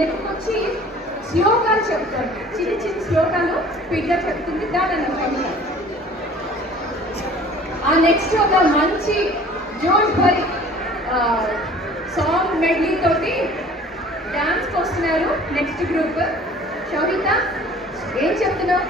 Next వచ్చి శ్లోకాలు చెప్తారు, చిన్న చిన్న శ్లోకాలు పిల్ల చెప్తుంది, దాని ఆ నెక్స్ట్ ఒక మంచి జోష్ భరి సాంగ్ మెడ్లీ తోటి డాన్స్కి వస్తున్నారు నెక్స్ట్ గ్రూప్. శోభిత ఏం చెప్తున్నావు?